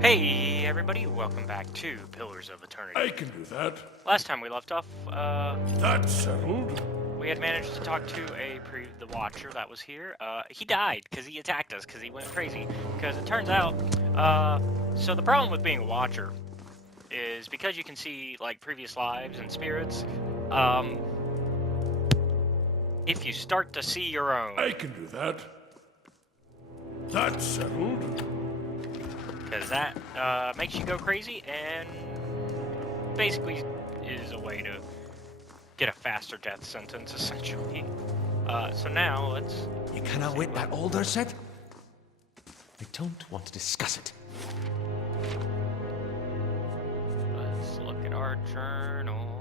Hey everybody, welcome back to Pillars of Eternity. I can do that. Last time we left off, That's settled. we had managed to talk to the Watcher that was here. He died because he attacked us because he went crazy. Because it turns out, so the problem with being a Watcher is because you can see like previous lives and spirits. If you start to see your own, I can do that. That's settled. because that makes you go crazy and basically is a way to get a faster death sentence, essentially. So now let's... You cannot wait that older set? I don't want to discuss it. Let's look at our journal.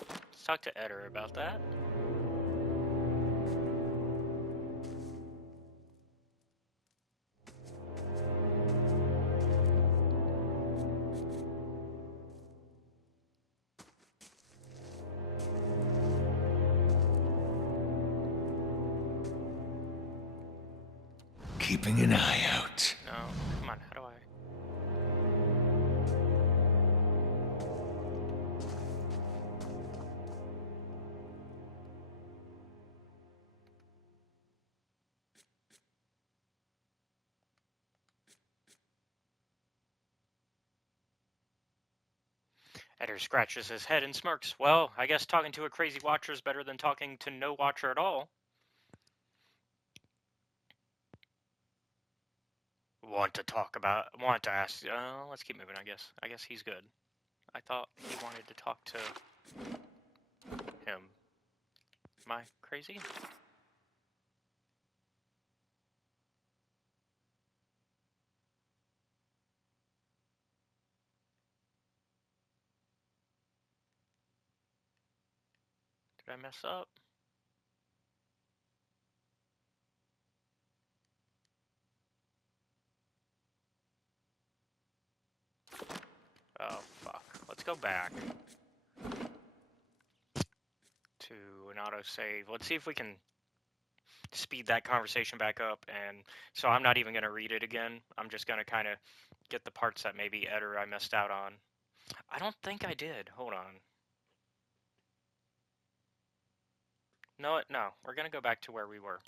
Let's talk to Eder about that. Keeping an eye out. No, come on, how do I... Eder scratches his head and smirks. Well, I guess talking to a crazy Watcher is better than talking to no Watcher at all. Want to ask, let's keep moving, I guess. I guess he's good. I thought he wanted to talk to him. Am I crazy? Did I mess up? Oh, fuck. Let's go back to an autosave. Let's see if we can speed that conversation back up. And so I'm not even going to read it again. I'm just going to kind of get the parts that maybe Eder I missed out on. I don't think I did. Hold on. No, we're going to go back to where we were.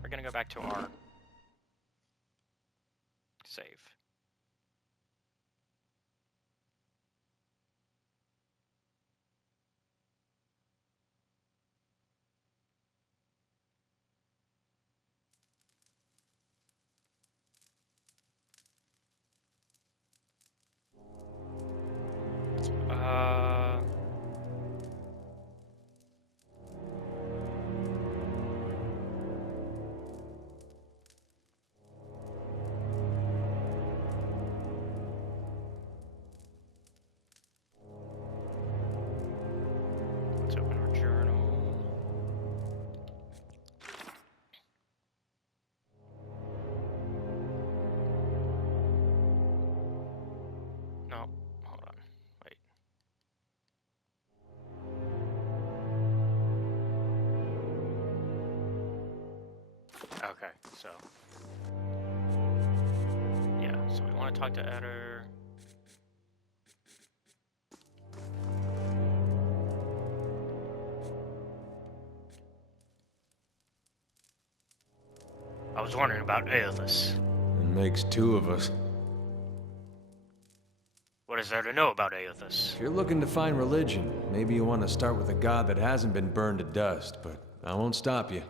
We're going to go back to our save. Let's open our journal. No, hold on. Wait. Okay, so yeah, so we want to talk to Eder. I was wondering about Aethys. It makes two of us. What is there to know about Aethys? If you're looking to find religion, maybe you want to start with a god that hasn't been burned to dust, but I won't stop you.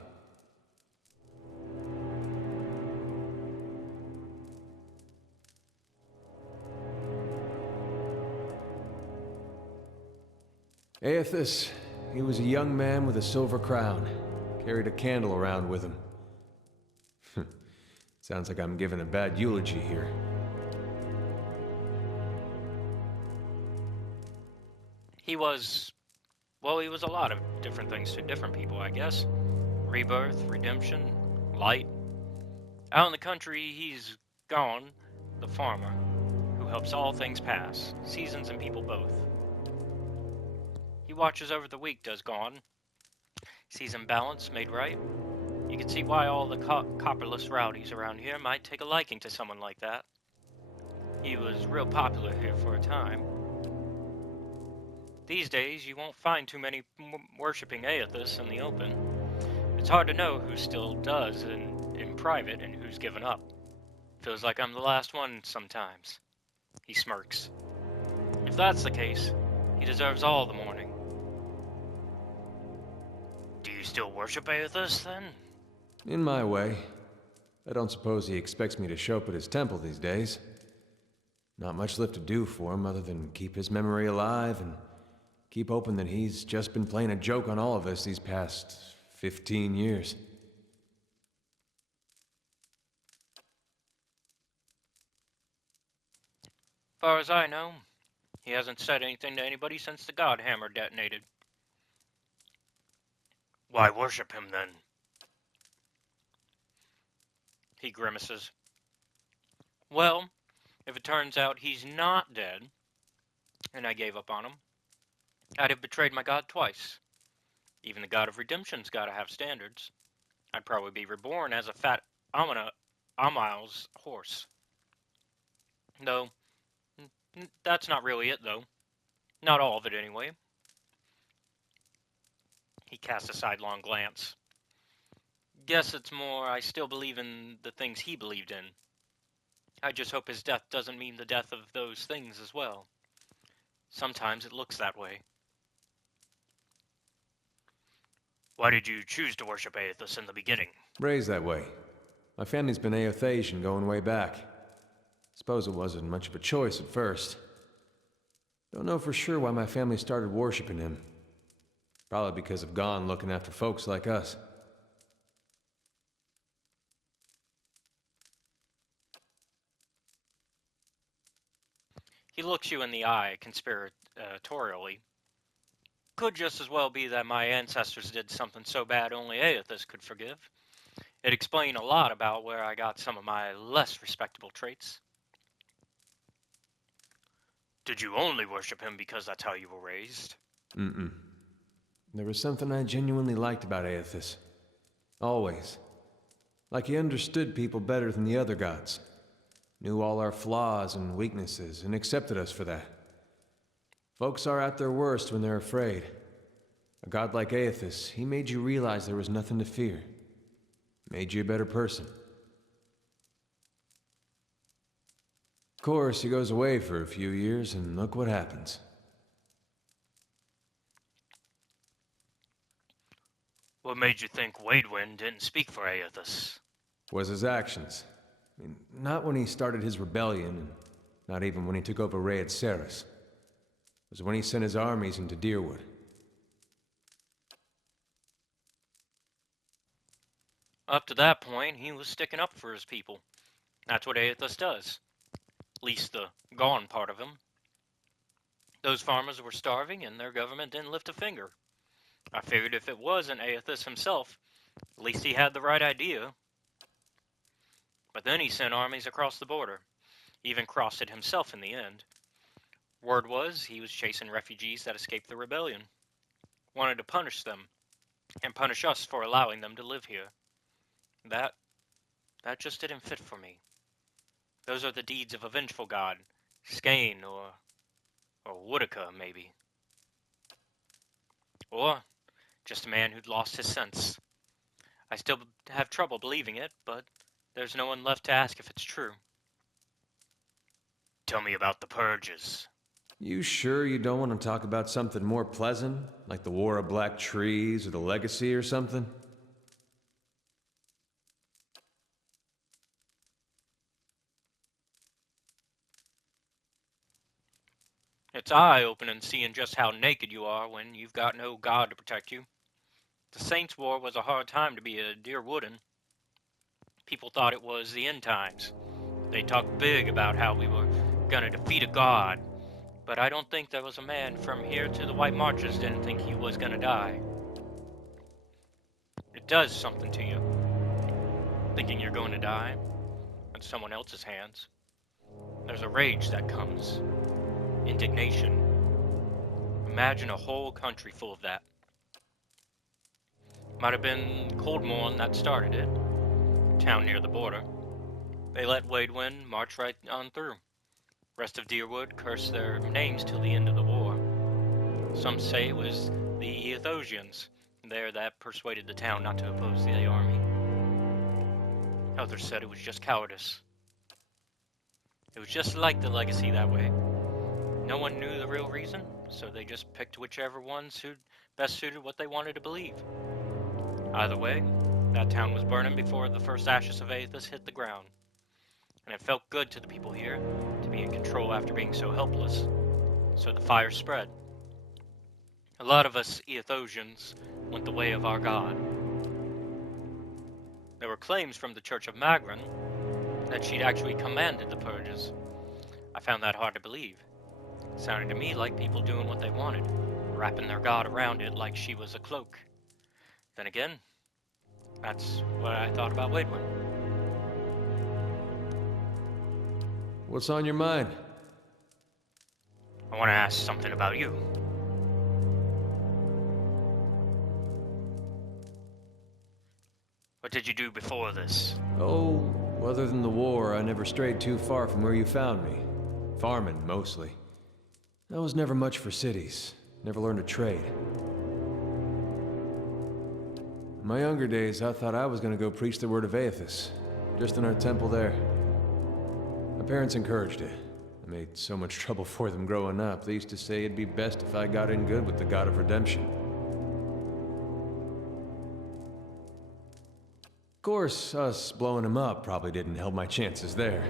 Aethys, he was a young man with a silver crown. Carried a candle around with him. Sounds like I'm giving a bad eulogy here. He was a lot of different things to different people, I guess. Rebirth, redemption, light. Out in the country, he's gone, the farmer, who helps all things pass, seasons and people both. He watches over the weak, does Gone. Sees him balanced, made right. You can see why all the copperless rowdies around here might take a liking to someone like that. He was real popular here for a time. These days, you won't find too many worshipping Aethys in the open. It's hard to know who still does in private and who's given up. Feels like I'm the last one sometimes. He smirks. If that's the case, he deserves all the mourning. Do you still worship Aethys, then? In my way. I don't suppose he expects me to show up at his temple these days. Not much left to do for him other than keep his memory alive and keep hoping that he's just been playing a joke on all of us these past 15 years. Far as I know, he hasn't said anything to anybody since the God Hammer detonated. Why worship him, then? He grimaces. Well, if it turns out he's not dead, and I gave up on him, I'd have betrayed my God twice. Even the God of Redemption's gotta have standards. I'd probably be reborn as a fat Amil's horse. Though, that's not really it, though. Not all of it, anyway. He casts a sidelong glance. Guess it's more I still believe in the things he believed in. I just hope his death doesn't mean the death of those things as well. Sometimes it looks that way. Why did you choose to worship Aethys in the beginning? Raised that way. My family's been Aethasian going way back. Suppose it wasn't much of a choice at first. Don't know for sure why my family started worshiping him. Probably because of Gon looking after folks like us. He looks you in the eye conspiratorially. Could just as well be that my ancestors did something so bad only Aethys could forgive. It'd explain a lot about where I got some of my less respectable traits. Did you only worship him because that's how you were raised? Mm-mm. There was something I genuinely liked about Aethys. Always. Like he understood people better than the other gods. Knew all our flaws and weaknesses and accepted us for that. Folks are at their worst when they're afraid. A god like Aethys, he made you realize there was nothing to fear. Made you a better person. Of course, he goes away for a few years, and look what happens. What made you think Wadewind didn't speak for Aethys? Was his actions. I mean, not when he started his rebellion, and not even when he took over Rhaed Saris. It was when he sent his armies into Deerwood. Up to that point, he was sticking up for his people. That's what Aethys does. At least the gone part of him. Those farmers were starving, and their government didn't lift a finger. I figured if it wasn't Aethys himself, at least he had the right idea. But then he sent armies across the border. He even crossed it himself in the end. Word was he was chasing refugees that escaped the rebellion. Wanted to punish them, and punish us for allowing them to live here. That just didn't fit for me. Those are the deeds of a vengeful god. Caed Nua, or Woodica, maybe. Or just a man who'd lost his sense. I still have trouble believing it, but there's no one left to ask if it's true. Tell me about the purges. You sure you don't want to talk about something more pleasant? Like the War of Black Trees or the Legacy or something? It's eye-opening seeing just how naked you are when you've got no god to protect you. The Saints' War was a hard time to be a Deerwooden. People thought it was the end times. They talked big about how we were gonna defeat a god, but I don't think there was a man from here to the White Marches didn't think he was gonna die. It does something to you. thinking you're going to die in someone else's hands. There's a rage that comes, indignation. Imagine a whole country full of that. Might have been Coldmorn that started it, a town near the border. They let Wadewind march right on through. Rest of Deerwood cursed their names till the end of the war. Some say it was the Ethosians there that persuaded the town not to oppose the army. Others said it was just cowardice. It was just like the legacy that way. No one knew the real reason, so they just picked whichever ones who best suited what they wanted to believe. Either way, that town was burning before the first ashes of Aethys hit the ground. And it felt good to the people here to be in control after being so helpless. So the fire spread. A lot of us Ethosians went the way of our god. There were claims from the Church of Magran that she'd actually commanded the purges. I found that hard to believe. It sounded to me like people doing what they wanted, wrapping their god around it like she was a cloak. Then again, that's what I thought about Wadewind. What's on your mind? I want to ask something about you. What did you do before this? Oh, other than the war, I never strayed too far from where you found me. Farming, mostly. I was never much for cities. Never learned a trade. In my younger days, I thought I was gonna go preach the word of Aethys. Just in our temple there. My parents encouraged it. I made so much trouble for them growing up. They used to say it'd be best if I got in good with the God of Redemption. Of course, us blowing him up probably didn't help my chances there.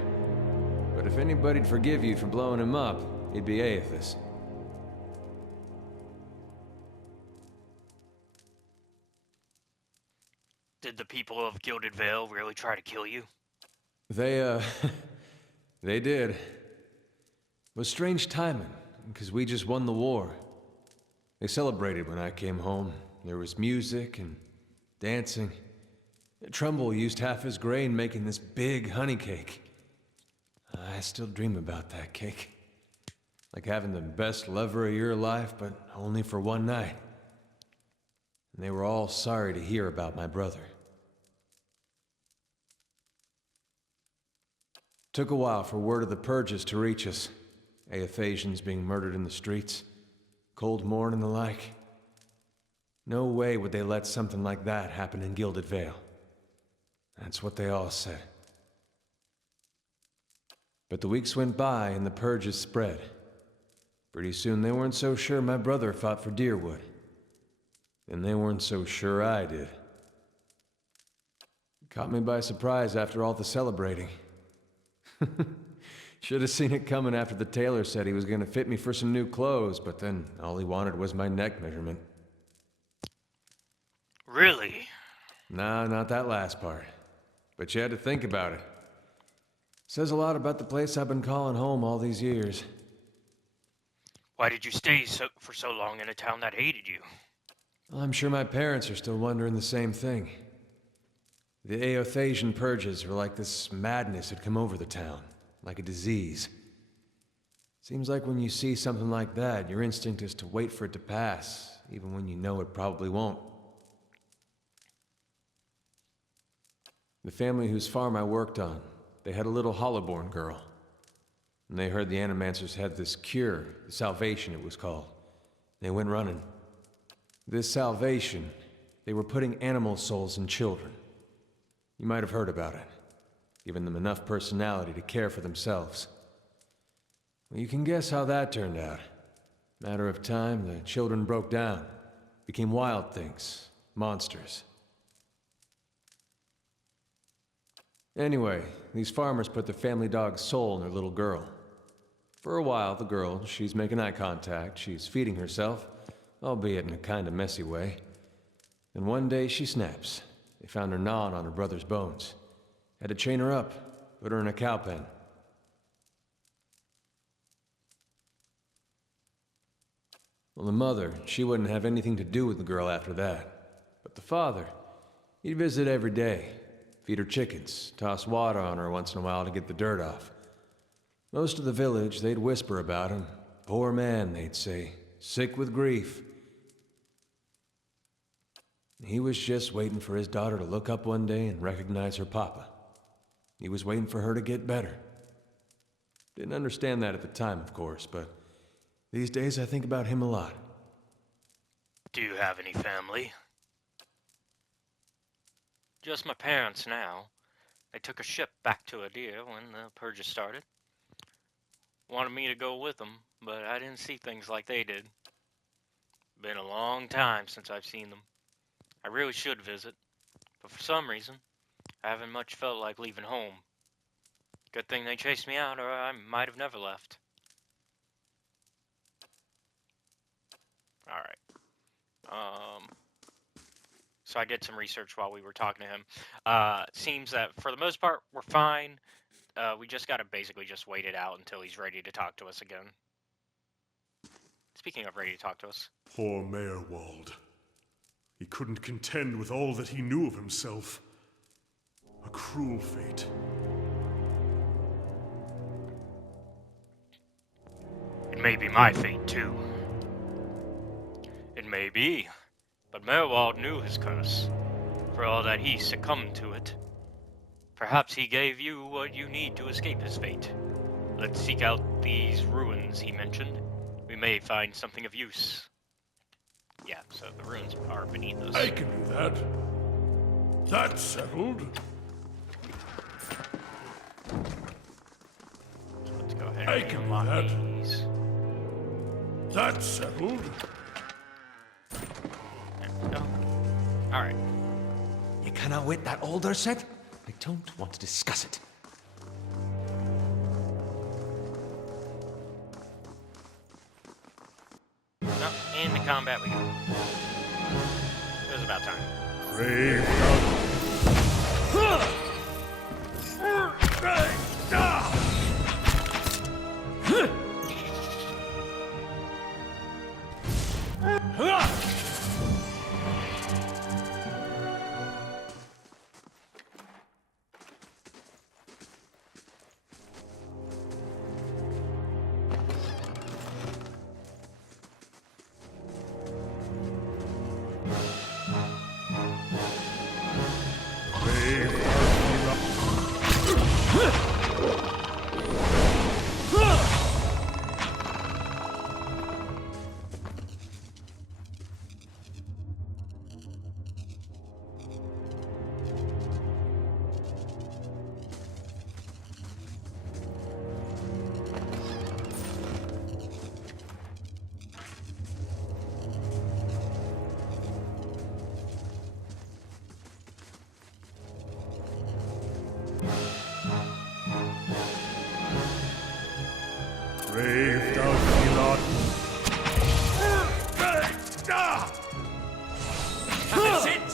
But if anybody'd forgive you for blowing him up, it'd be Aethys. Did the people of Gilded Vale really try to kill you? They, they did. It was strange timing, because we just won the war. They celebrated when I came home. There was music and dancing. Trumbull used half his grain making this big honey cake. I still dream about that cake. Like having the best lover of your life, but only for one night. And they were all sorry to hear about my brother. Took a while for word of the purges to reach us. Aethasians being murdered in the streets. Cold morn and the like. No way would they let something like that happen in Gilded Vale. That's what they all said. But the weeks went by and the purges spread. Pretty soon they weren't so sure my brother fought for Deerwood. And they weren't so sure I did. Caught me by surprise after all the celebrating. Should have seen it coming after the tailor said he was going to fit me for some new clothes, but then all he wanted was my neck measurement. Really? Nah, not that last part. But you had to think about it. Says a lot about the place I've been calling home all these years. Why did you stay for so long in a town that hated you? Well, I'm sure my parents are still wondering the same thing. The Aethasian purges were like this madness had come over the town, like a disease. Seems like when you see something like that, your instinct is to wait for it to pass, even when you know it probably won't. The family whose farm I worked on, they had a little hollow-born girl. And they heard the Animancers had this cure, salvation it was called. They went running. This salvation, they were putting animal souls in children. You might have heard about it, giving them enough personality to care for themselves. Well, you can guess how that turned out. Matter of time, the children broke down, became wild things, monsters. Anyway, these farmers put the family dog's soul in their little girl. For a while, the girl, she's making eye contact, she's feeding herself, albeit in a kind of messy way. And one day she snaps. They found her gnawing on her brother's bones. Had to chain her up, put her in a cow pen. Well, the mother, she wouldn't have anything to do with the girl after that. But the father, he'd visit every day. feed her chickens, toss water on her once in a while to get the dirt off. Most of the village, they'd whisper about him. Poor man, they'd say, sick with grief. He was just waiting for his daughter to look up one day and recognize her papa. He was waiting for her to get better. Didn't understand that at the time, of course, but these days I think about him a lot. Do you have any family? Just my parents now. They took a ship back to Adir when the purges started. Wanted me to go with them, but I didn't see things like they did. Been a long time since I've seen them. I really should visit, but for some reason, I haven't much felt like leaving home. Good thing they chased me out, or I might have never left. Alright. So I did some research while we were talking to him. Seems that for the most part, we're fine. We just gotta basically just wait it out until he's ready to talk to us again. Speaking of ready to talk to us. Poor Maerwald. He couldn't contend with all that he knew of himself. A cruel fate. It may be my fate, too. It may be, but Maerwald knew his curse, for all that he succumbed to it. Perhaps he gave you what you need to escape his fate. Let's seek out these ruins he mentioned. We may find something of use. Yeah, so the ruins are beneath us. I can do that. That's settled. So let's go ahead I and can do unlock that. these. That's settled. There we go. Alright. You cannot wit that older set? I don't want to discuss it. No, into combat we go. It was about time. Brave. Brave thou be not. That's it!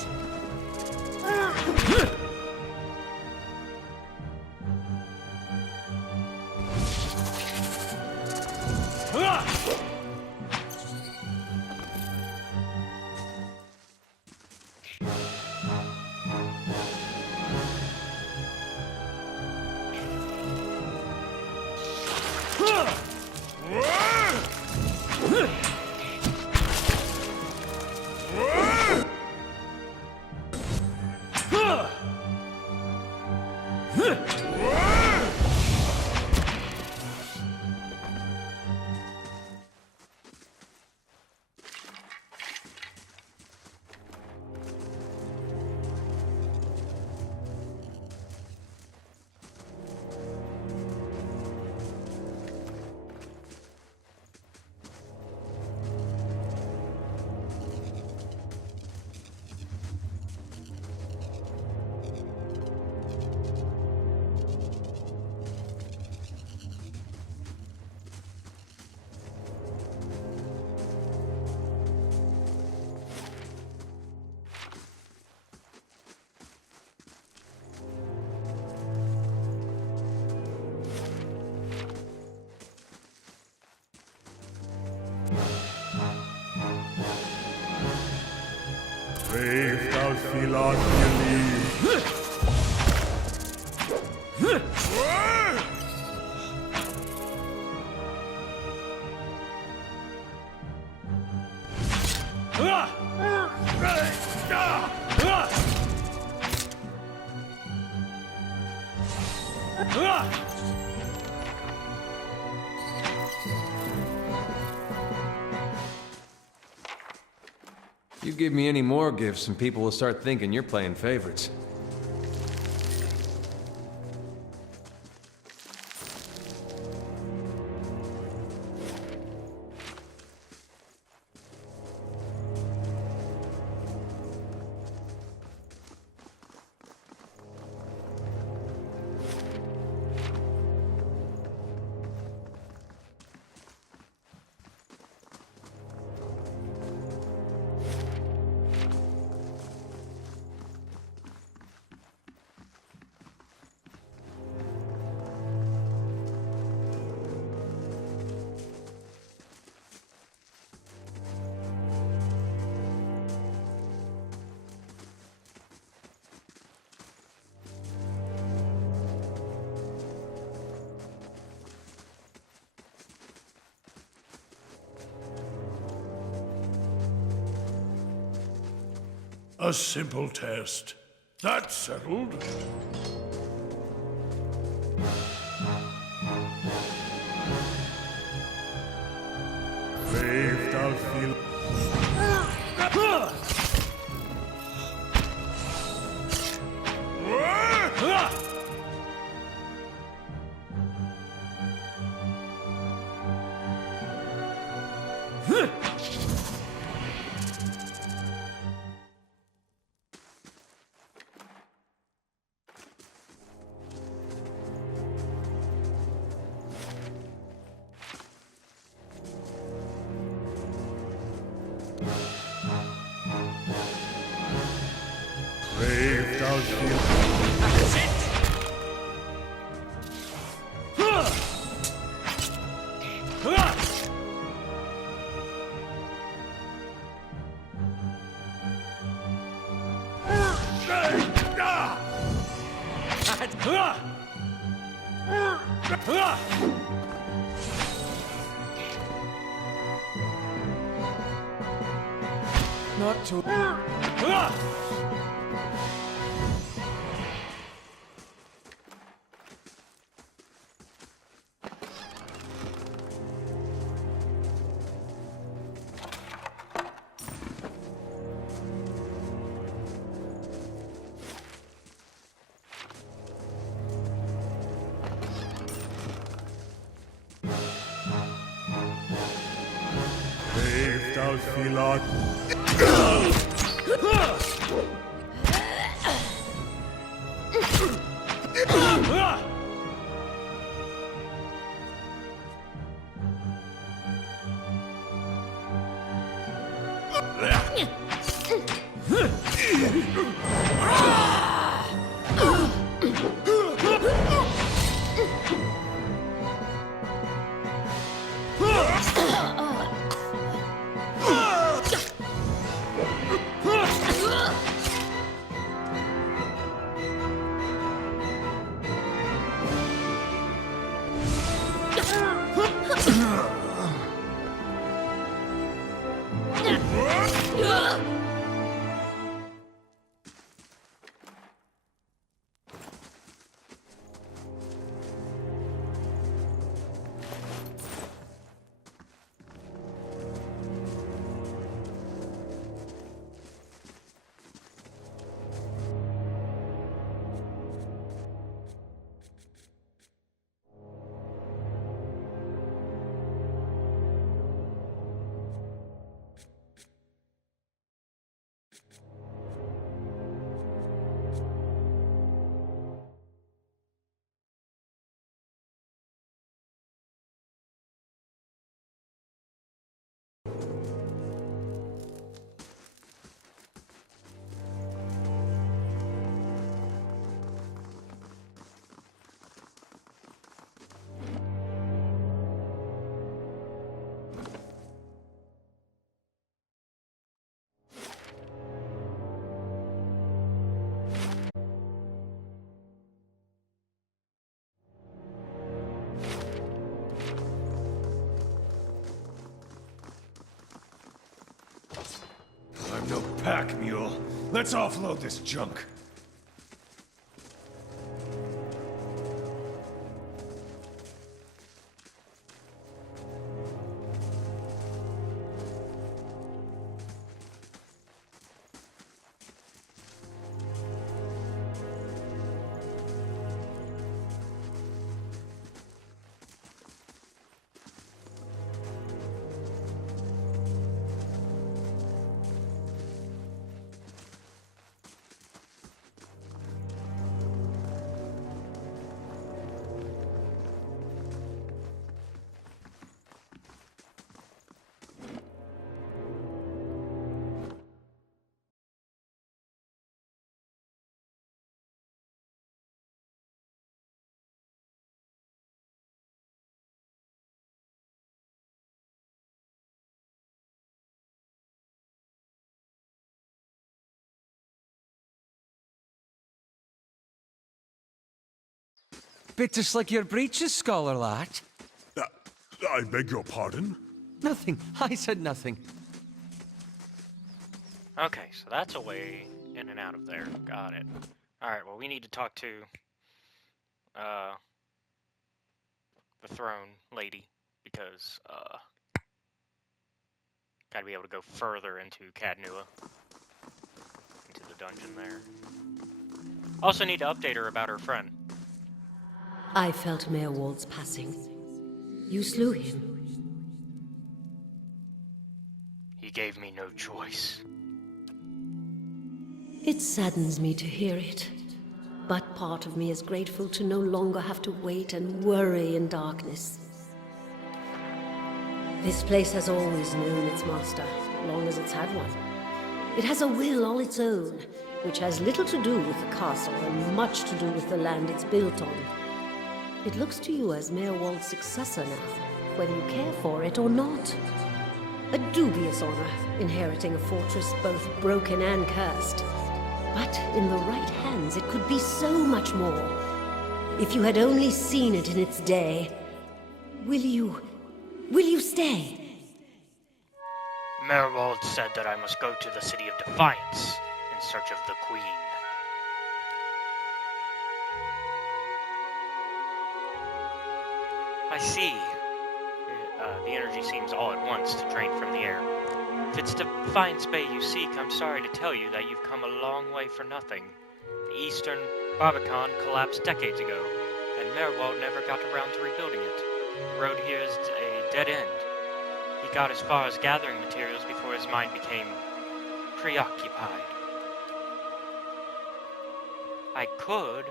You give me any more gifts and people will start thinking you're playing favorites. A simple test. That's settled. Brave thou feel. Brave thou feel. That's it! Not to... Brave thou feel. pack mule. Let's offload this junk. Bit just like your breeches, scholar lad. I beg your pardon? Nothing. I said nothing. Okay, so that's a way in and out of there. Got it. Alright, well, we need to talk to the throne lady, because gotta be able to go further into Caed Nua, into the dungeon there. Also need to update her about her friend. I felt Maerwald's passing. You slew him. He gave me no choice. It saddens me to hear it, but part of me is grateful to no longer have to wait and worry in darkness. This place has always known its master, long as it's had one. It has a will all its own, which has little to do with the castle and much to do with the land it's built on. It looks to you as Maerwald's successor now, whether you care for it or not. A dubious honor, inheriting a fortress both broken and cursed. But in the right hands, it could be so much more. If you had only seen it in its day. Will you stay? Maerwald said that I must go to the city of Defiance in search of the Queen. I see. The energy seems all at once to drain from the air. If it's Defiance Bay you seek, I'm sorry to tell you that you've come a long way for nothing. The Eastern Barbican collapsed decades ago, and Maerwald never got around to rebuilding it. The road here is a dead end. He got as far as gathering materials before his mind became preoccupied. I could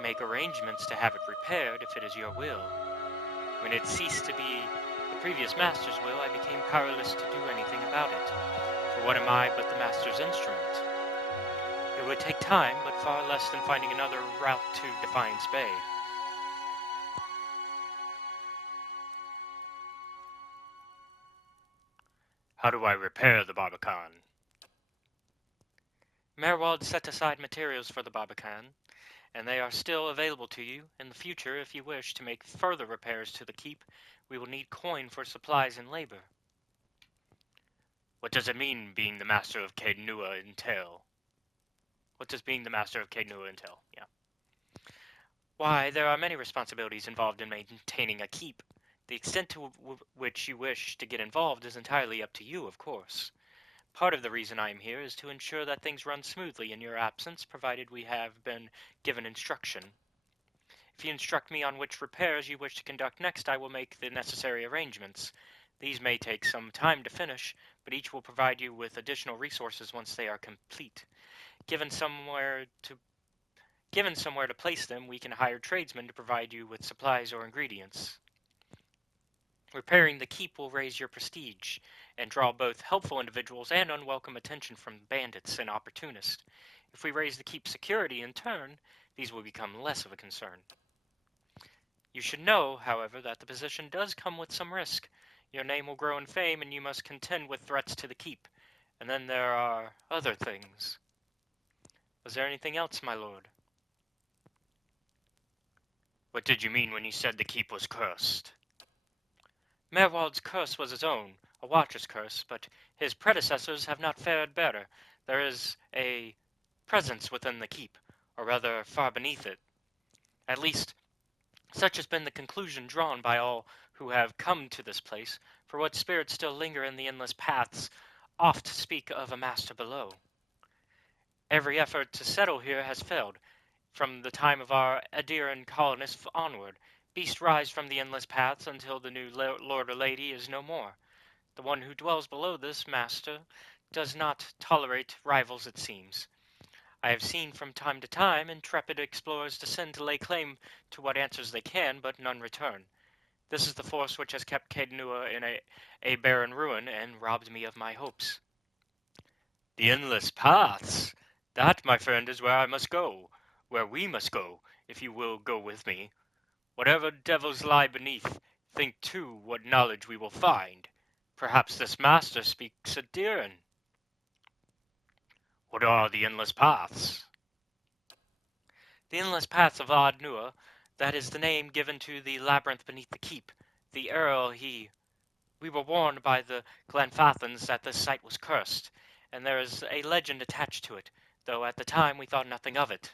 make arrangements to have it repaired if it is your will. When it ceased to be the previous master's will, I became powerless to do anything about it. For what am I but the master's instrument? It would take time, but far less than finding another route to Defiance Bay. How do I repair the Barbican? Maerwald set aside materials for the Barbican, and they are still available to you. In the future, if you wish to make further repairs to the keep, we will need coin for supplies and labor. What does it mean, being the master of Caed Nua entail? What does being the master of Caed Nua entail? Yeah. Why, there are many responsibilities involved in maintaining a keep. The extent to which you wish to get involved is entirely up to you, of course. Part of the reason I am here is to ensure that things run smoothly in your absence, provided we have been given instruction. If you instruct me on which repairs you wish to conduct next, I will make the necessary arrangements. These may take some time to finish, but each will provide you with additional resources once they are complete. Given somewhere to place them, we can hire tradesmen to provide you with supplies or ingredients. Repairing the keep will raise your prestige, and draw both helpful individuals and unwelcome attention from bandits and opportunists. If we raise the keep's security in turn, these will become less of a concern. You should know, however, that the position does come with some risk. Your name will grow in fame, and you must contend with threats to the keep. And then there are other things. Was there anything else, my lord? What did you mean when you said the keep was cursed? Maerwald's curse was his own, a Watcher's curse, but his predecessors have not fared better. There is a presence within the keep, or rather far beneath it. At least, such has been the conclusion drawn by all who have come to this place, for what spirits still linger in the endless paths oft speak of a master below. Every effort to settle here has failed. From the time of our Adiran colonists onward, beasts rise from the endless paths until the new lord or lady is no more. The one who dwells below this master does not tolerate rivals, it seems. I have seen from time to time intrepid explorers descend to lay claim to what answers they can, but none return. This is the force which has kept Caed Nua in a barren ruin and robbed me of my hopes. The endless paths! That, my friend, is where I must go, where we must go, if you will go with me. Whatever devils lie beneath, think too what knowledge we will find. Perhaps this master speaks Adiran. What are the endless paths? The endless paths of Caed Nua, that is the name given to the labyrinth beneath the keep. The Earl, we were warned by the Glenfathans that this site was cursed, and there is a legend attached to it, though at the time we thought nothing of it.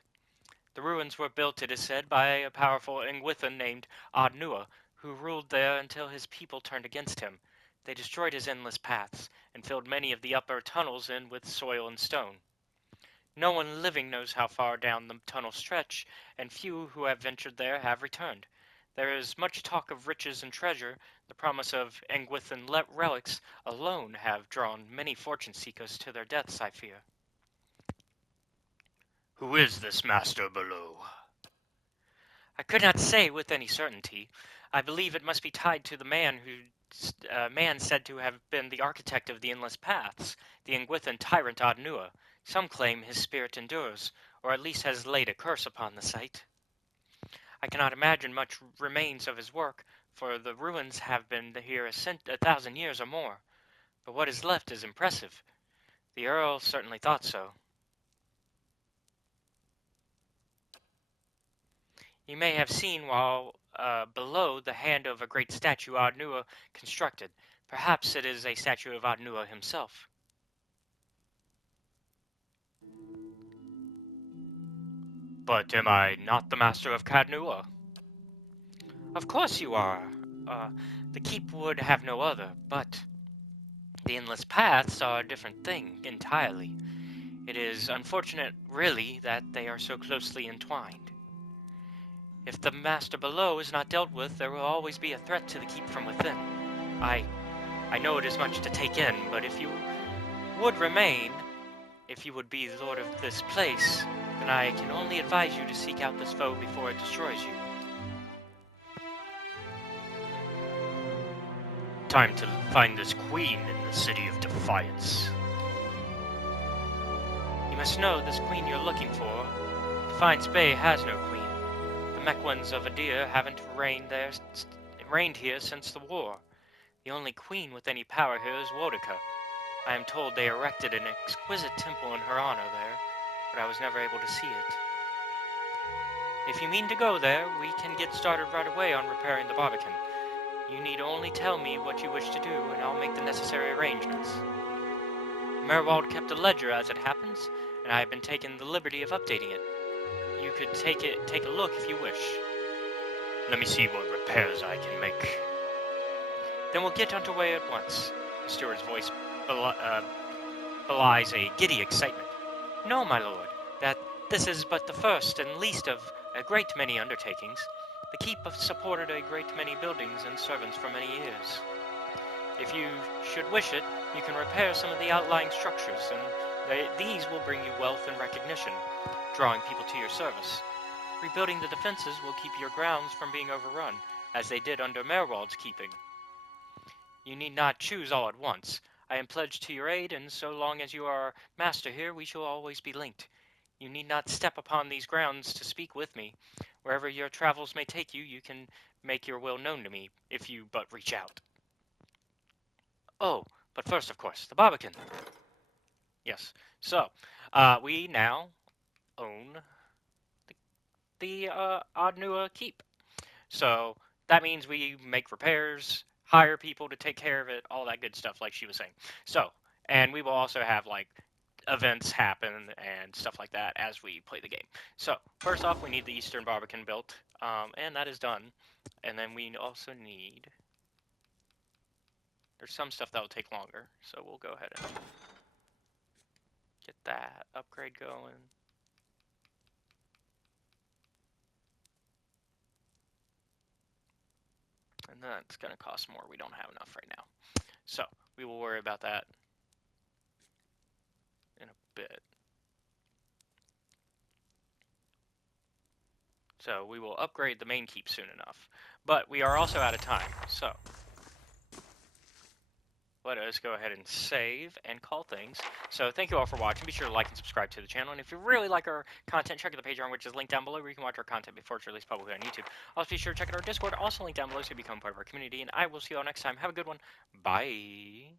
The ruins were built, it is said, by a powerful Ingwithan named Caed Nua, who ruled there until his people turned against him. They destroyed his endless paths, and filled many of the upper tunnels in with soil and stone. No one living knows how far down the tunnels stretch, and few who have ventured there have returned. There is much talk of riches and treasure. The promise of Engwithan relics alone have drawn many fortune-seekers to their deaths, I fear. Who is this master below? I could not say with any certainty. I believe it must be tied to the man said to have been the architect of the endless paths, the Engwithan tyrant Caed Nua. Some claim his spirit endures, or at least has laid a curse upon the site. I cannot imagine much remains of his work, for the ruins have been here 1,000 years or more. But what is left is impressive. The Earl certainly thought so. You may have seen while below the hand of a great statue Caed Nua constructed. Perhaps it is a statue of Caed Nua himself. But am I not the master of Caed Nua? Of course you are. The keep would have no other, but the endless paths are a different thing entirely. It is unfortunate, really, that they are so closely entwined. If the master below is not dealt with, there will always be a threat to the keep from within. I know it is much to take in, but if you would remain, if you would be lord of this place, then I can only advise you to seek out this foe before it destroys you. Time to find this queen in the city of Defiance. You must know this queen you're looking for. Defiance Bay has no queen. The Mekwans of Adir haven't reigned here since the war. The only queen with any power here is Wodika. I am told they erected an exquisite temple in her honor there, but I was never able to see it. If you mean to go there, we can get started right away on repairing the Barbican. You need only tell me what you wish to do, and I'll make the necessary arrangements. Maerwald kept a ledger as it happens, and I have been taking the liberty of updating it. You could take a look if you wish. Let me see what repairs I can make. Then we'll get underway at once. The steward's voice belies a giddy excitement. No, my lord, that this is but the first and least of a great many undertakings. The keep have supported a great many buildings and servants for many years. If you should wish it, you can repair some of the outlying structures, and these will bring you wealth and recognition, drawing people to your service. Rebuilding the defenses will keep your grounds from being overrun, as they did under Maerwald's keeping. You need not choose all at once. I am pledged to your aid, and so long as you are master here, we shall always be linked. You need not step upon these grounds to speak with me. Wherever your travels may take you, you can make your will known to me, if you but reach out. Oh, but first, of course, the Barbican. Yes, so, we now own the Caed Nua keep. So, that means we make repairs, hire people to take care of it, all that good stuff, like she was saying. So, and we will also have, like, events happen and stuff like that as we play the game. So first off, we need the Eastern Barbican built, and that is done. And then we also need, there's some stuff that will take longer, so we'll go ahead and get that upgrade going. And that's going to cost more. We don't have enough right now. So we will worry about that in a bit. So we will upgrade the main keep soon enough. But we are also out of time. So let us go ahead and save and call things. So thank you all for watching. Be sure to like and subscribe to the channel. And if you really like our content, check out the Patreon, which is linked down below, where you can watch our content before it's released publicly on YouTube. Also, be sure to check out our Discord, also linked down below, so you become part of our community. And I will see you all next time. Have a good one. Bye.